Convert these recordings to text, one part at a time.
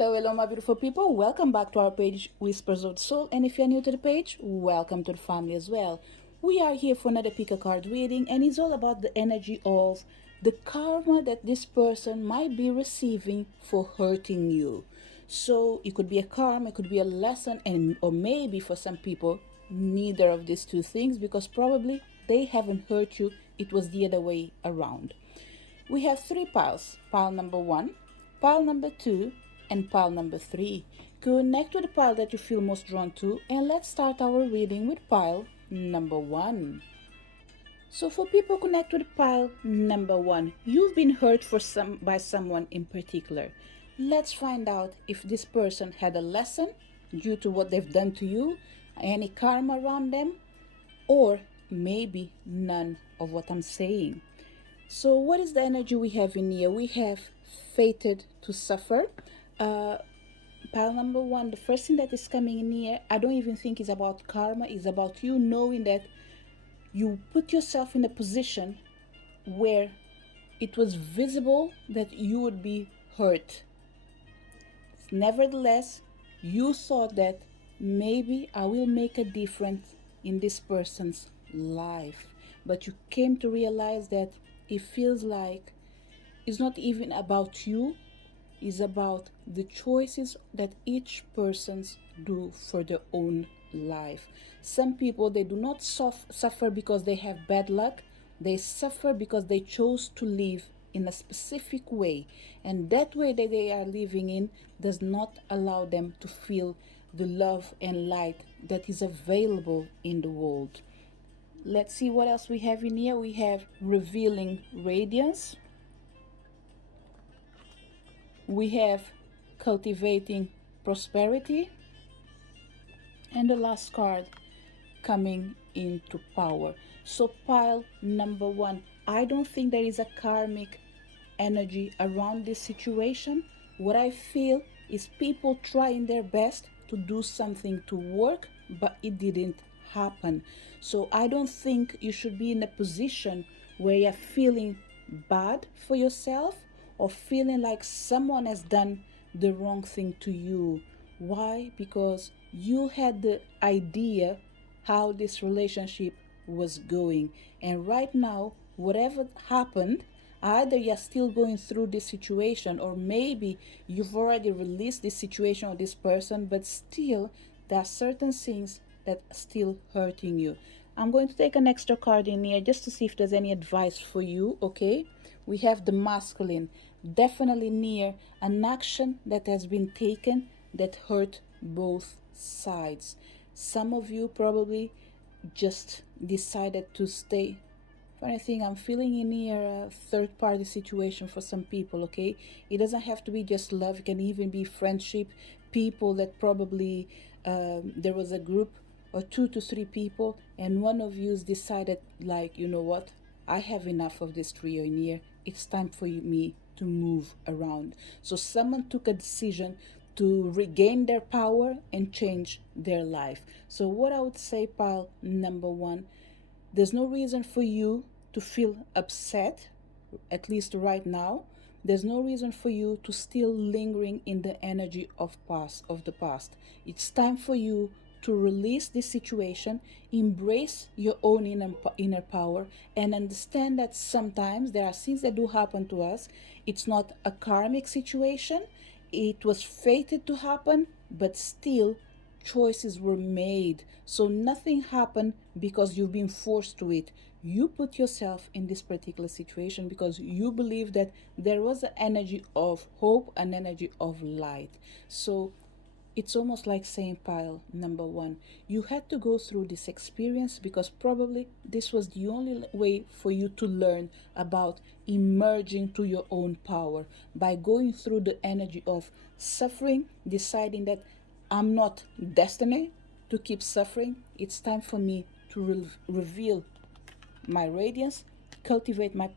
Hello, my beautiful people. Welcome back to our page, Whispers of the Soul. And if you're new to the page, welcome to the family as well. We are here for another pick a card reading, and it's all about the energy of the karma that this person might be receiving for hurting you. So it could be a karma, it could be a lesson, and or maybe for some people, neither of these two things, because probably they haven't hurt you. It was the other way around. We have three piles. Pile number one, pile number two, and pile number three. Connect to the pile that you feel most drawn to, and let's start our reading with pile number one. So for people connect to the pile number one, you've been hurt by someone in particular. Let's find out if this person had a lesson due to what they've done to you, any karma around them, or maybe none of what I'm saying. So what is the energy we have in here? We have fated to suffer. Pile number one, the first thing that is coming in here, I don't even think is about karma. It's about you knowing that you put yourself in a position where it was visible that you would be hurt. Nevertheless, you thought that maybe I will make a difference in this person's life. But you came to realize that it feels like it's not even about you, it's about the choices that each person's do for their own life. Some people, they do not suffer because they have bad luck. They suffer because they chose to live in a specific way, and that way that they are living in does not allow them to feel the love and light that is available in the world. Let's see what else we have in here. We have revealing radiance. We have cultivating prosperity. And the last card, coming into power. So pile number one, I don't think there is a karmic energy around this situation. What I feel is people trying their best to do something to work, but it didn't happen. So I don't think you should be in a position where you're feeling bad for yourself or feeling like someone has done the wrong thing to you. Why? Because you had the idea how this relationship was going, and right now whatever happened, either you're still going through this situation, or maybe you've already released this situation with this person, but still there are certain things that are still hurting you. I'm going to take an extra card in here just to see if there's any advice for you. Okay, we have the masculine, definitely near an action that has been taken that hurt both sides. Some of you probably just decided to stay. Funny thing, I'm feeling in here a third party situation for some people. Okay, it doesn't have to be just love, it can even be friendship. People that probably there was a group or 2 to 3 people, and one of you's decided, like, you know what, I have enough of this trio in here, it's time for me to move around. So someone took a decision to regain their power and change their life. So what I would say, pile number one, there's no reason for you to feel upset, at least right now. There's no reason for you to still lingering in the energy of the past. It's time for you to release this situation, embrace your own inner power, and understand that sometimes there are things that do happen to us. It's not a karmic situation. It was fated to happen, but still choices were made. So nothing happened because you've been forced to it. You put yourself in this particular situation because you believe that there was an energy of hope, an energy of light. So it's almost like saying, pile number one, you had to go through this experience because probably this was the only way for you to learn about emerging to your own power, by going through the energy of suffering, deciding that I'm not destined to keep suffering. It's time for me to reveal my radiance, cultivate my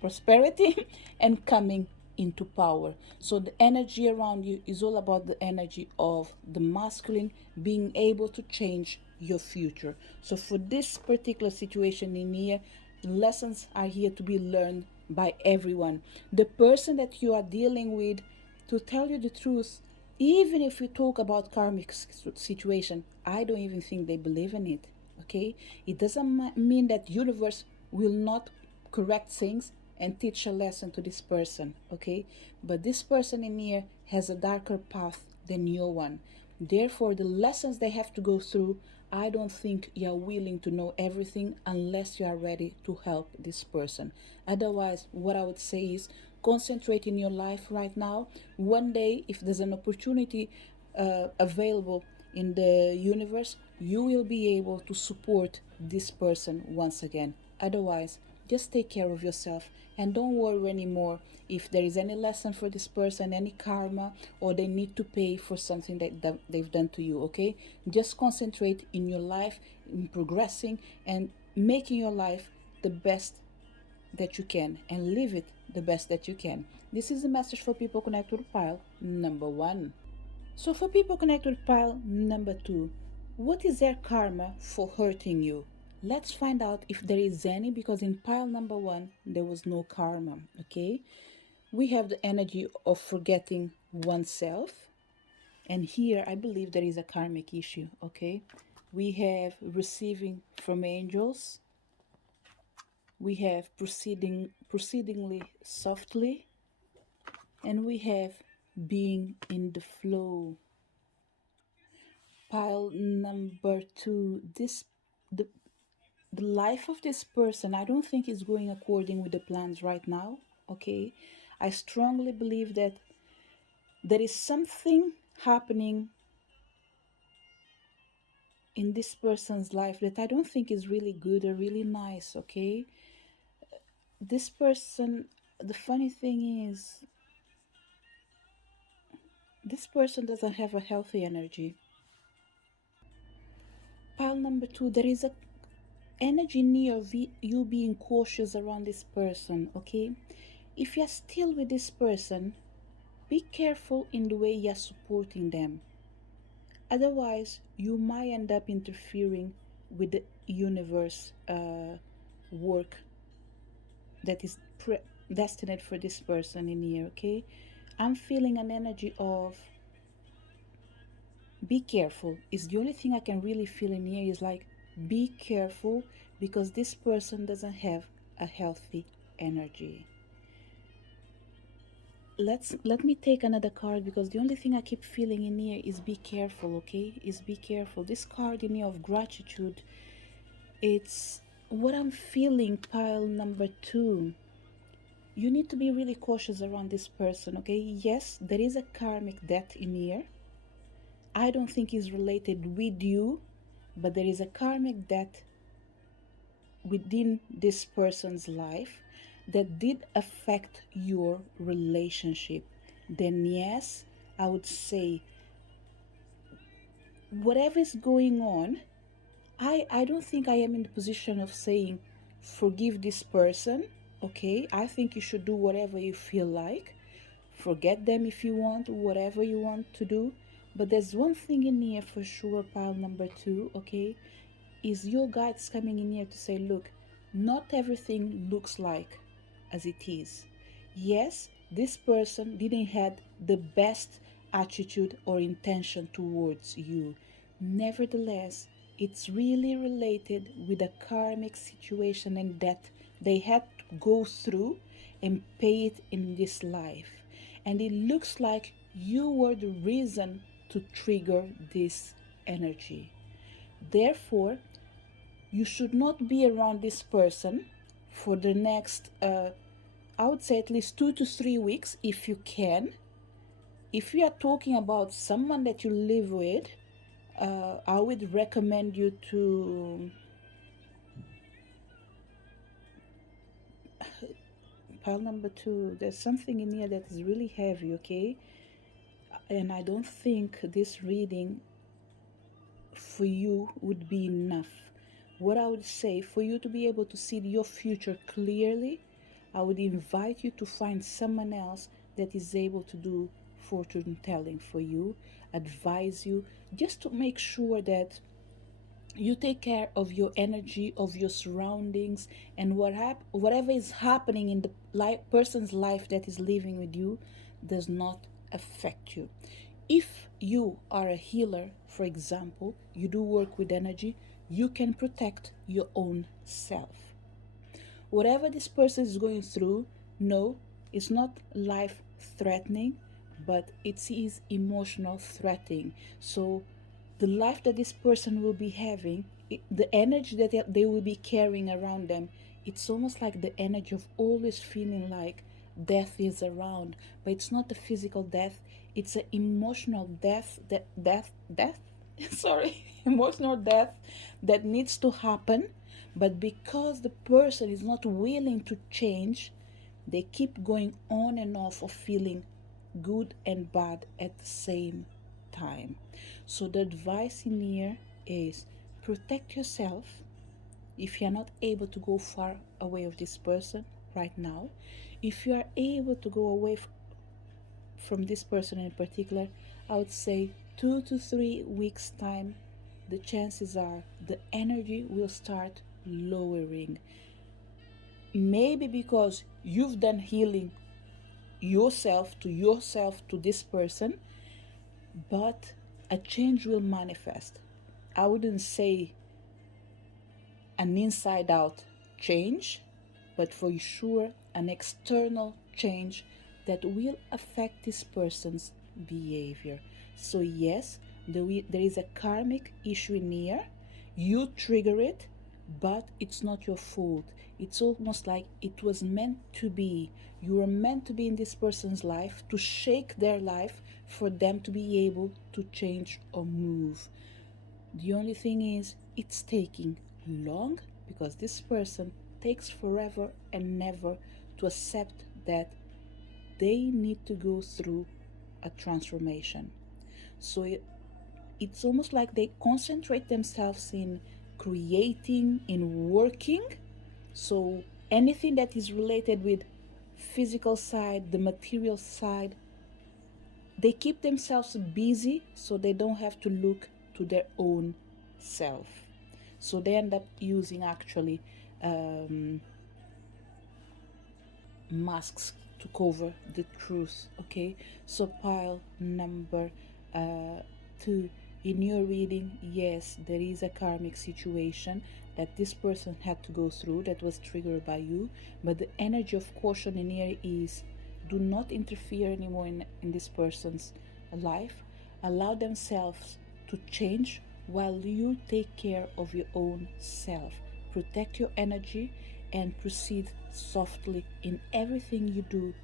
prosperity, and coming into power. So the energy around you is all about the energy of the masculine being able to change your future. So for this particular situation in here, lessons are here to be learned by everyone. The person that you are dealing with To tell you the truth, even if we talk about karmic situation, I don't even think they believe in it. Okay, it doesn't mean that universe will not correct things and teach a lesson to this person. Okay, but this person in here has a darker path than your one. Therefore, the lessons they have to go through, I don't think you're willing to know everything unless you are ready to help this person. Otherwise, what I would say is concentrate in your life right now. One day, if there's an opportunity available in the universe, you will be able to support this person once again. Otherwise, just take care of yourself and don't worry anymore if there is any lesson for this person, any karma, or they need to pay for something that they've done to you. Okay, just concentrate in your life, in progressing and making your life the best that you can and live it the best that you can. This is a message for people connected with pile number 1. So for people connected with pile number 2, what is their karma for hurting you? Let's find out if there is any, because in pile number 1 there was no karma. Okay, we have the energy of forgetting oneself, and here I believe there is a karmic issue. Okay, we have receiving from angels, we have proceedingly softly, and we have being in the flow. Pile number 2, this the the life of this person, I don't think is going according with the plans right now. Okay, I strongly believe that there is something happening in this person's life that I don't think is really good or really nice. Okay, this person, the funny thing is, this person doesn't have a healthy energy. Pile number 2, there is a energy near you being cautious around this person. Okay, if you're still with this person, be careful in the way you're supporting them. Otherwise, you might end up interfering with the universe work that is destined for this person in here. Okay, I'm feeling an energy of be careful. Is the only thing I can really feel in here is like be careful, because this person doesn't have a healthy energy. Let me take another card, because the only thing I keep feeling in here is be careful. Okay, is be careful. This card in here of gratitude, it's what I'm feeling. Pile number 2, you need to be really cautious around this person. Okay, yes, there is a karmic debt in here. I don't think it's related with you, but there is a karmic debt within this person's life that did affect your relationship. Then yes, I would say whatever is going on, I don't think I am in the position of saying forgive this person. Okay, I think you should do whatever you feel like, forget them if you want, whatever you want to do. But there's one thing in here for sure, pile number 2. Okay, is your guides coming in here to say, look, not everything looks like as it is. Yes, this person didn't have the best attitude or intention towards you. Nevertheless, it's really related with a karmic situation and that they had to go through and pay it in this life. And it looks like you were the reason to trigger this energy. Therefore, you should not be around this person for the next, I would say at least 2 to 3 weeks if you can. If you are talking about someone that you live with, I would recommend you to pile number 2. There's something in here that is really heavy. Okay, and I don't think this reading for you would be enough. What I would say, for you to be able to see your future clearly, I would invite you to find someone else that is able to do fortune telling for you, advise you, just to make sure that you take care of your energy, of your surroundings, and whatever is happening in the person's life that is living with you does not affect you. If you are a healer, for example, you do work with energy, you can protect your own self. Whatever this person is going through, no, it's not life threatening, but it is emotional threatening. So the life that this person will be having, the energy that they will be carrying around them, it's almost like the energy of always feeling like death is around, but it's not a physical death, it's an emotional death, death sorry, emotional death that needs to happen. But because the person is not willing to change, they keep going on and off of feeling good and bad at the same time. So the advice in here is protect yourself. If you're not able to go far away of this person right now, if you are able to go away from this person in particular, I would say 2 to 3 weeks time, the chances are the energy will start lowering. Maybe because you've done healing yourself to this person, but a change will manifest. I wouldn't say an inside out change, but for sure an external change that will affect this person's behavior. So yes, there is a karmic issue in here. You trigger it, but it's not your fault. It's almost like it was meant to be. You were meant to be in this person's life, to shake their life, for them to be able to change or move. The only thing is, it's taking long because this person takes forever and never to accept that they need to go through a transformation. So it's almost like they concentrate themselves in creating, in working. So anything that is related with physical side, the material side, they keep themselves busy so they don't have to look to their own self. So they end up using actually masks to cover the truth. Okay, so pile number 2, in your reading, yes, there is a karmic situation that this person had to go through that was triggered by you, but the energy of caution in here is do not interfere anymore in this person's life. Allow themselves to change while you take care of your own self. Protect your energy and proceed softly in everything you do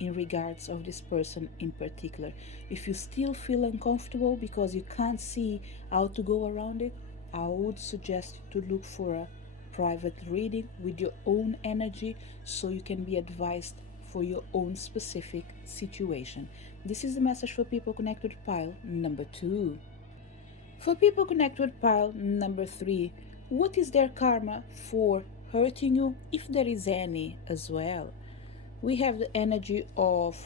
in regards of this person in particular. If you still feel uncomfortable because you can't see how to go around it, I would suggest you to look for a private reading with your own energy so you can be advised for your own specific situation. This is the message for people connected with pile number 2. For people connected with pile number 3, what is their karma for hurting you, if there is any as well? We have the energy of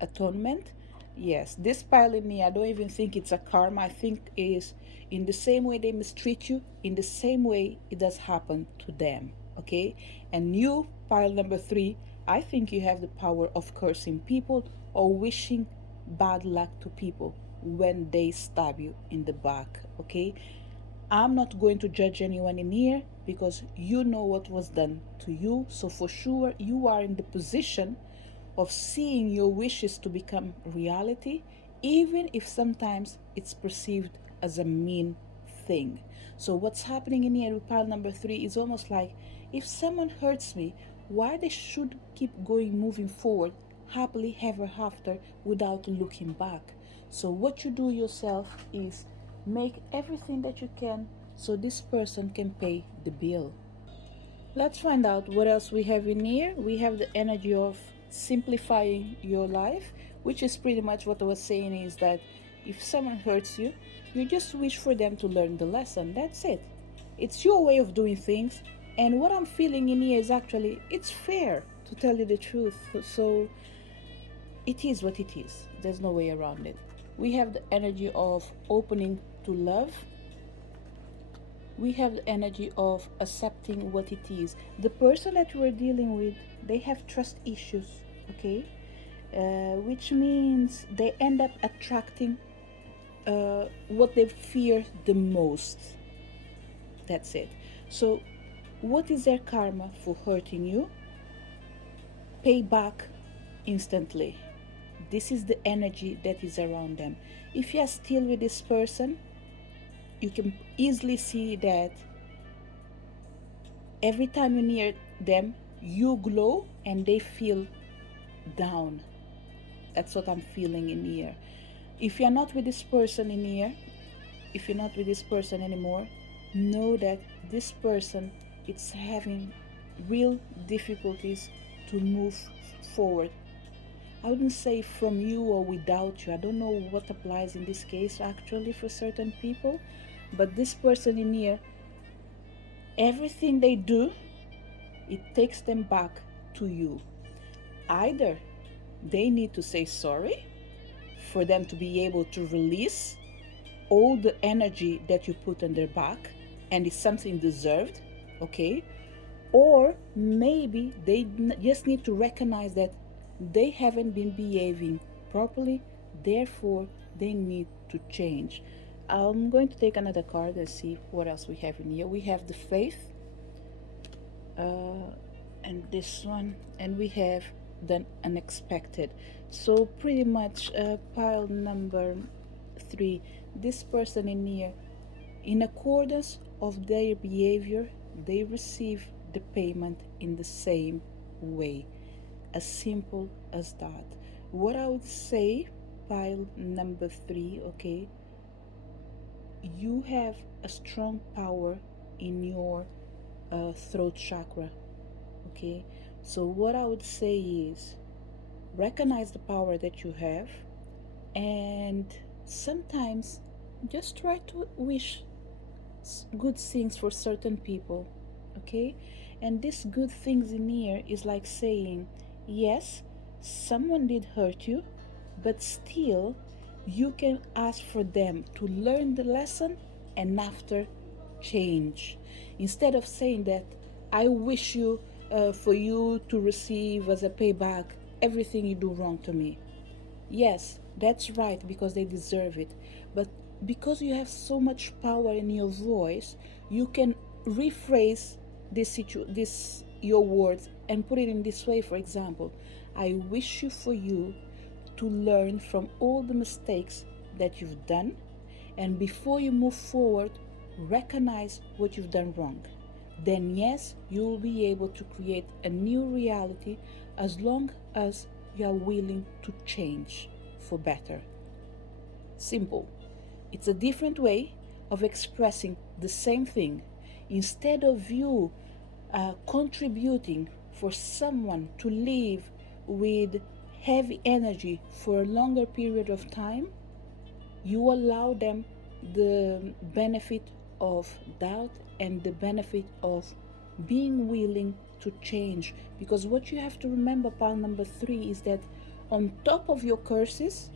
atonement. Yes, this pile in me, I don't even think it's a karma. I think is in the same way they mistreat you, in the same way it does happen to them. Okay? And you, pile number 3, I think you have the power of cursing people or wishing bad luck to people when they stab you in the back. Okay? I'm not going to judge anyone in here because you know what was done to you. So for sure, you are in the position of seeing your wishes to become reality, even if sometimes it's perceived as a mean thing. So what's happening in here with pile number 3 is almost like, if someone hurts me, why they should keep going, moving forward, happily ever after, without looking back. So what you do yourself is make everything that you can so this person can pay the bill. Let's find out what else we have in here. We have the energy of simplifying your life, which is pretty much what I was saying, is that if someone hurts you, you just wish for them to learn the lesson. That's it. It's your way of doing things. And what I'm feeling in here is actually, it's fair, to tell you the truth. So it is what it is. There's no way around it. We have the energy of opening to love. We have the energy of accepting what it is. The person that we're dealing with, they have trust issues, okay? which means they end up attracting what they fear the most. That's it. So, what is their karma for hurting you? Pay back instantly. This is the energy that is around them. If you are still with this person, you can easily see that every time you're near them, you glow and they feel down. That's what I'm feeling in here. If you're not with this person in here, if you're not with this person anymore, know that this person is having real difficulties to move forward. I wouldn't say from you or without you. I don't know what applies in this case actually for certain people, but this person in here, everything they do, it takes them back to you. Either they need to say sorry for them to be able to release all the energy that you put on their back, and it's something deserved, okay? Or maybe they just need to recognize that they haven't been behaving properly, therefore they need to change. I'm going to take another card and see what else we have in here. We have the faith, and this one, and we have the unexpected. So pretty much pile number 3, this person in here, in accordance of their behavior, they receive the payment in the same way. As simple as that. What I would say, pile number 3, okay, you have a strong power in your throat chakra, okay? So what I would say is recognize the power that you have, and sometimes just try to wish good things for certain people, okay? And this good things in here is like saying, yes, someone did hurt you, but still you can ask for them to learn the lesson and after change. Instead of saying that I wish you for you to receive as a payback everything you do wrong to me. Yes, that's right, because they deserve it. But because you have so much power in your voice, you can rephrase this your words and put it in this way. For example, I wish you for you to learn from all the mistakes that you've done, and before you move forward, recognize what you've done wrong. Then yes, you will be able to create a new reality as long as you are willing to change for better. Simple. It's a different way of expressing the same thing. Instead of you contributing for someone to live with heavy energy for a longer period of time, you allow them the benefit of doubt and the benefit of being willing to change. Because what you have to remember, pile number 3, is that on top of your curses,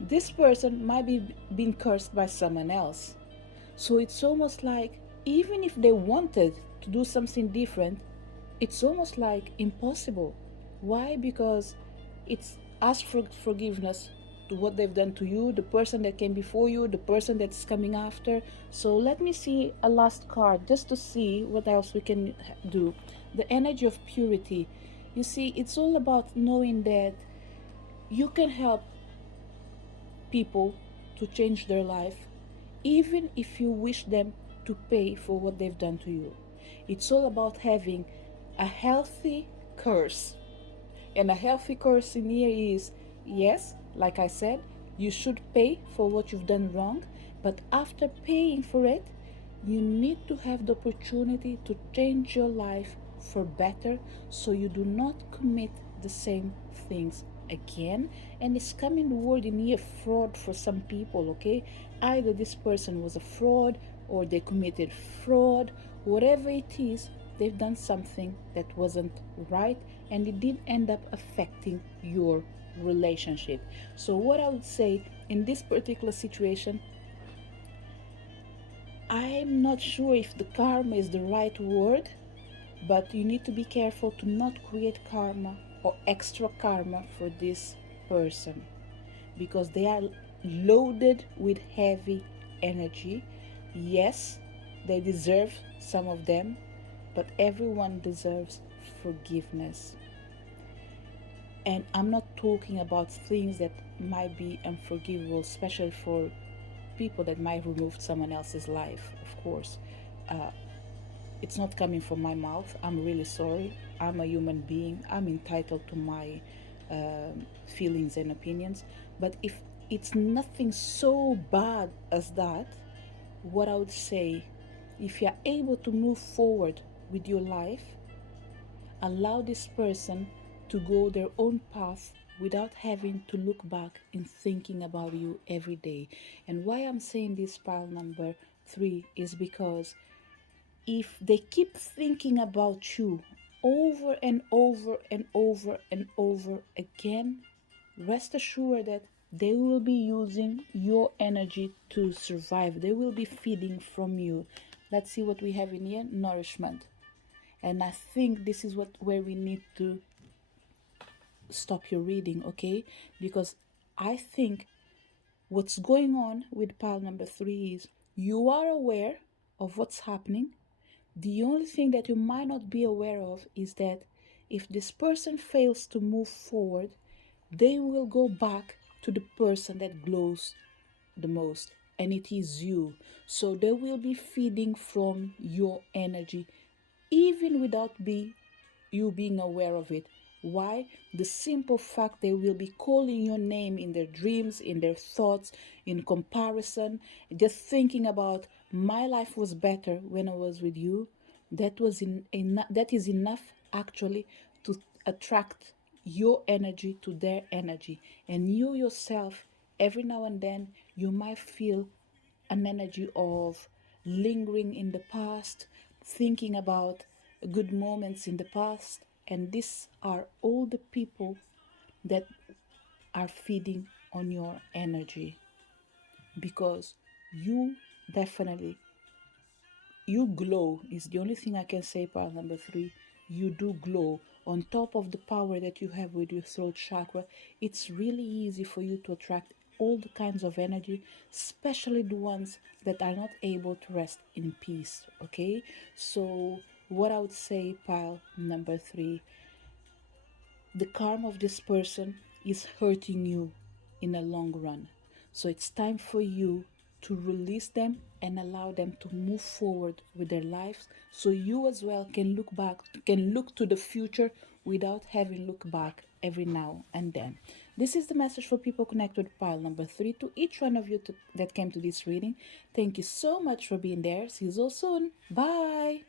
this person might be being cursed by someone else. So it's almost like, even if they wanted to do something different, it's almost like impossible. Why? Because it's ask for forgiveness to what they've done to you, the person that came before you, the person that's coming after. So let me see a last card just to see what else we can do. The energy of purity. You see, it's all about knowing that you can help people to change their life, even if you wish them to pay for what they've done to you. It's all about having a healthy curse. And a healthy curse in here is, yes, like I said, you should pay for what you've done wrong, but after paying for it, you need to have the opportunity to change your life for better, so you do not commit the same things again. And it's coming the word in here, fraud, for some people, okay? Either this person was a fraud or they committed fraud. Whatever it is, they've done something that wasn't right, and it did end up affecting your relationship. So what I would say in this particular situation, I'm not sure if the karma is the right word, but you need to be careful to not create karma or extra karma for this person, because they are loaded with heavy energy. Yes, they deserve some of them, but everyone deserves forgiveness. And I'm not talking about things that might be unforgivable, especially for people that might remove someone else's life, of course. Uh, it's not coming from my mouth. I'm really sorry. I'm a human being. I'm entitled to my feelings and opinions. But if it's nothing so bad as that, what I would say, if you're able to move forward with your life, allow this person to go their own path without having to look back and thinking about you every day. And why I'm saying this, pile number 3, is because if they keep thinking about you over and over and over and over again, rest assured that they will be using your energy to survive. They will be feeding from you. Let's see what we have in here. Nourishment. And I think this is where we need to stop your reading, okay? Because I think what's going on with pile number 3 is you are aware of what's happening. The only thing that you might not be aware of is that if this person fails to move forward, they will go back to the person that glows the most, and it is you. So they will be feeding from your energy, even without you being aware of it. Why? The simple fact they will be calling your name in their dreams, in their thoughts, in comparison, just thinking about my life was better when I was with you. That is enough actually to attract your energy to their energy. And you yourself, every now and then, you might feel an energy of lingering in the past, thinking about good moments in the past. And these are all the people that are feeding on your energy, because you definitely, you glow, is the only thing I can say. Part number 3, you do glow. On top of the power that you have with your throat chakra, it's really easy for you to attract all the kinds of energy, especially the ones that are not able to rest in peace. Okay, so what I would say, pile number 3, the karma of this person is hurting you in the long run. So it's time for you to release them and allow them to move forward with their lives, so you as well can look to the future without having look back every now and then. This is the message for people connected with pile number 3. To each one of you that came to this reading, thank you so much for being there. See you all soon. Bye.